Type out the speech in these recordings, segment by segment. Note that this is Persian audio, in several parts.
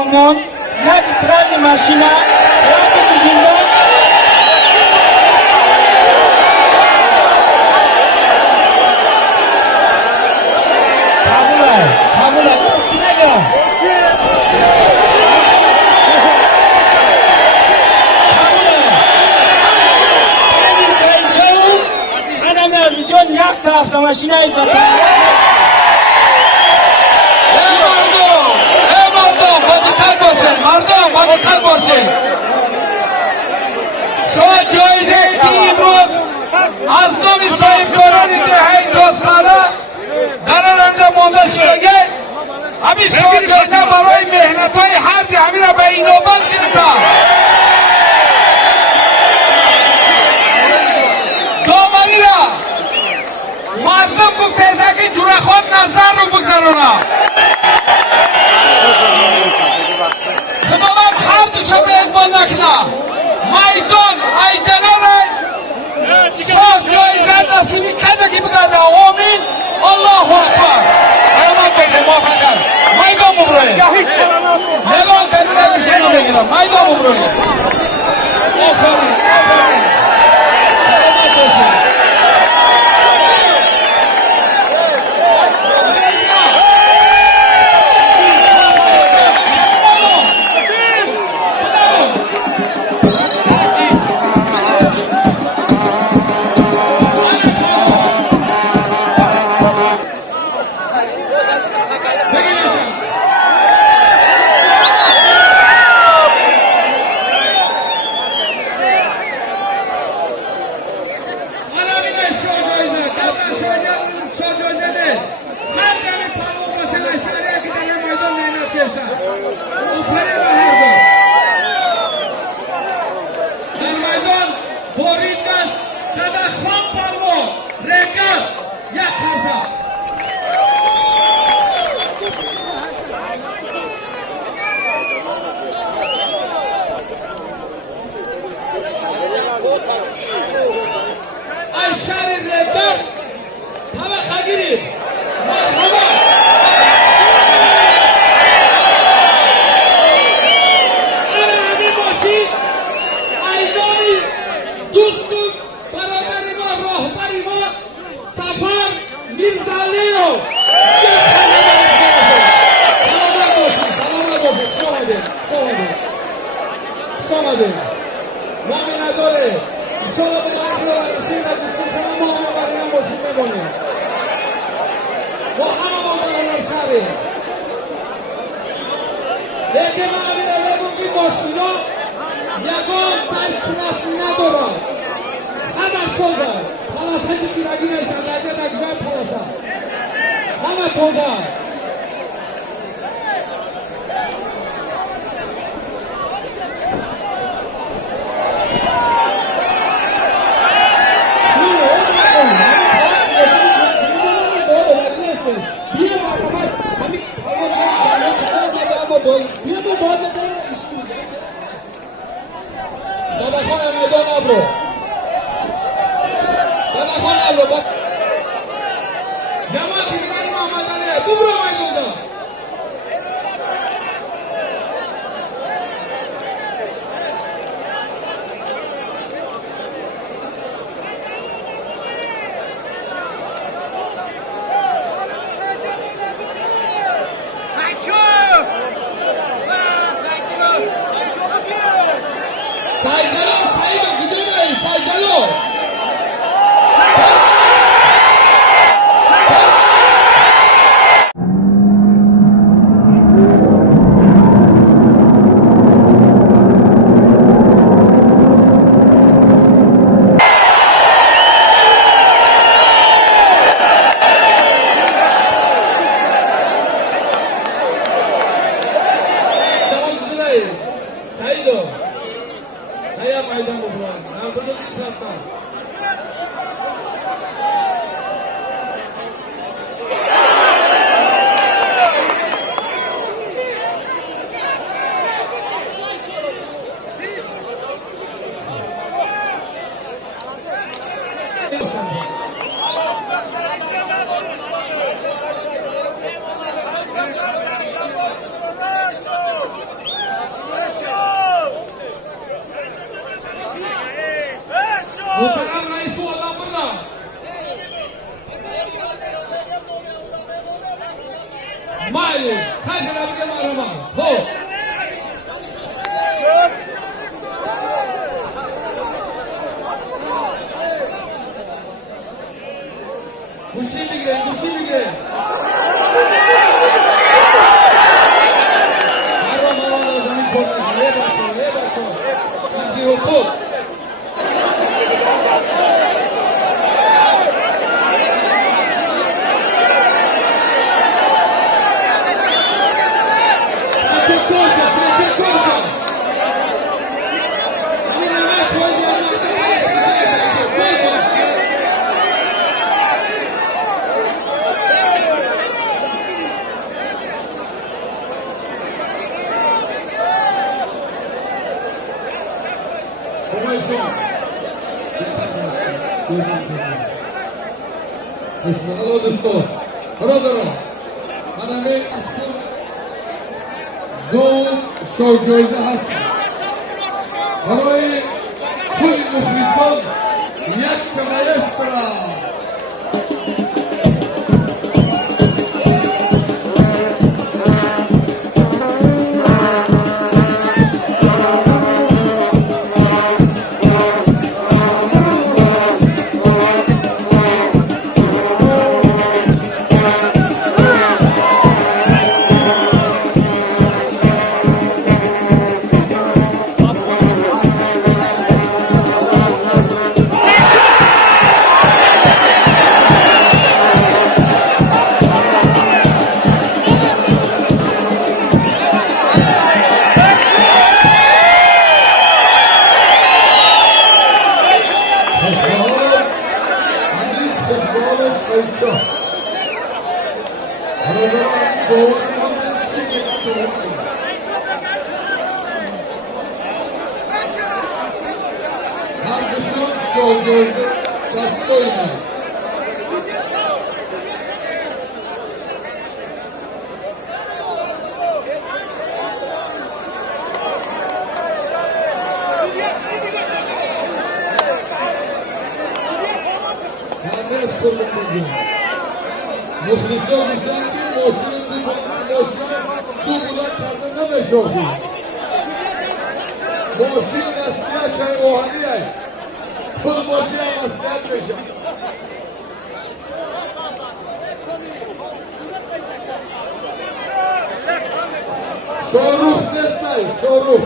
یک ترک ماشینا یک طرف ماشین ای مردم مردم باشین شما جایزه که امروز از نام صاحبکاران دهه دوستانه درآمده مانده شده همین شما جایزه برای مهنت‌های هر همین را به این نوبت گرفته دومانی را مردم بگذارده که جوره خود نظر رو بگذارونه خداوند هر دو شده اقبال نکنه میدان ایدنه را ساز جایزه نصیبی کده که بگرده آمین الله اکبر ایمان چکه موافقه میدان مبروی میدان کنونه بیشتر بگیرم میدان مبروی آفرین آفرین سلامت باشید Mali, Kajra bige marama. Ho. Muslim bige. Marama zamin korna. Lebato. Kanti hukuk. Hello, दोस्तों. Hello. Hanami Doğu Şovgöy'de hasta. Havayı full muhriton yakka maestra. Soruh.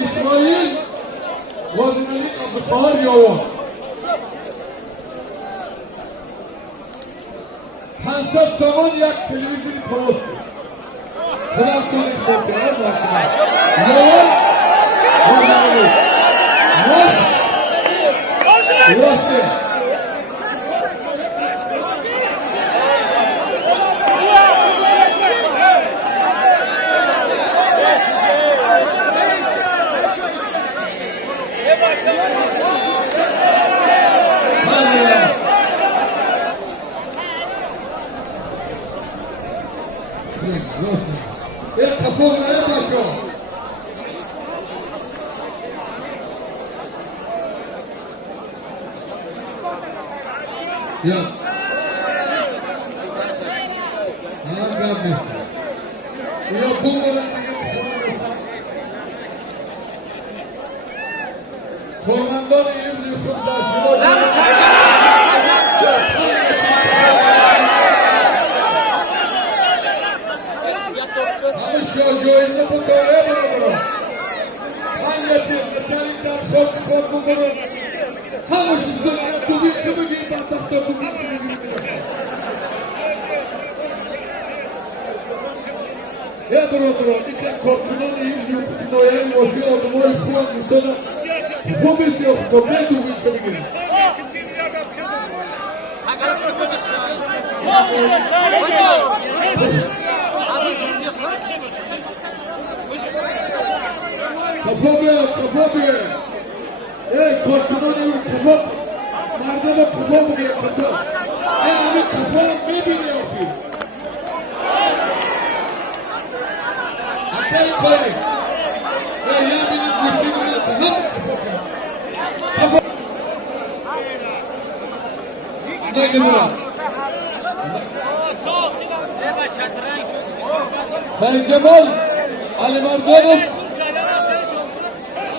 İsrail vazimelik abdülkahar yoğun. Hansab zaman yak televizyon konusu. Sınav konusu var mı? Yoğun vazimelik. Burası. Kapıya bakıyor. Ya. Ağabey. Ya bunları Komandon İbrahim یا برادران این که کارکنان این جنایه ماشین آدمای خوب انسان خوب است یا خوب بدون که بگیریم کفا بگه ای کارکنان این کفا مردم کفا بگه کفا این همه کفا میبینی آفی اپای پای ای یا بینید گوشتی بینید کفا Sayın Cemal Ali Mardonov,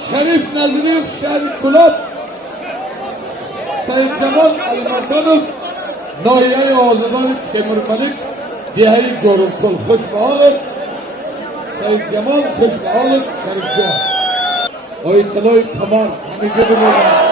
Şerif Nazırıyev, Şerif Kulap, Sayın Cemal Ali Mardonov, Nahiye Ağzıdan Temur Malik, Diğeri Corunkul, hoş bağlı, Sayın Cemal, hoş bağlı, Şerif Cemal. O itilay tamam, hani gidin oradan.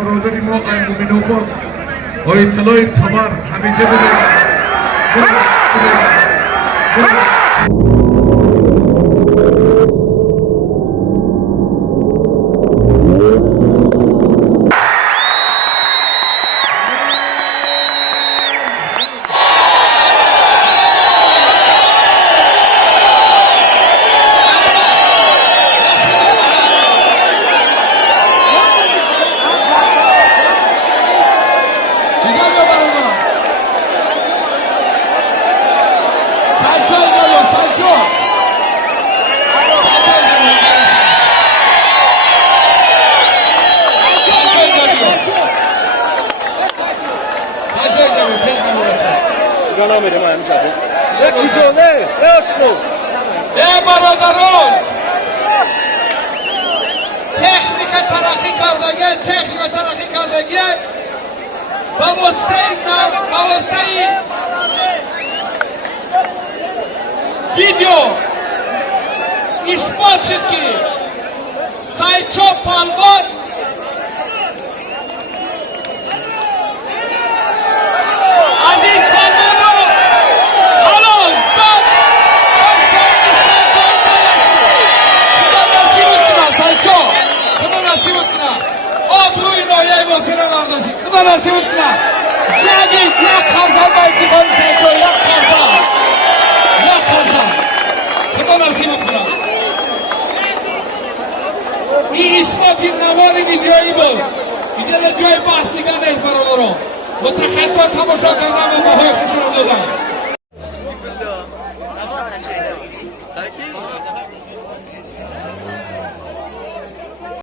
برادری ما انجمن و اطلاع تمام همیشه برادران تکنیک ترقی کردگی با واسطه ویدیو اثبات شد که سایچو پالوان از این پالوان الان آبروی نایه واسه را نرداشی خدا نصیبت کنه یک خرزان با اتفاق سایچو یک خرزان خدا نصیبت کنه این اثباتی نوار ویدیویی بود اینجا جای بحث دیگر نیست برادران متخطا تماشا کردن و باهای خوش را دادن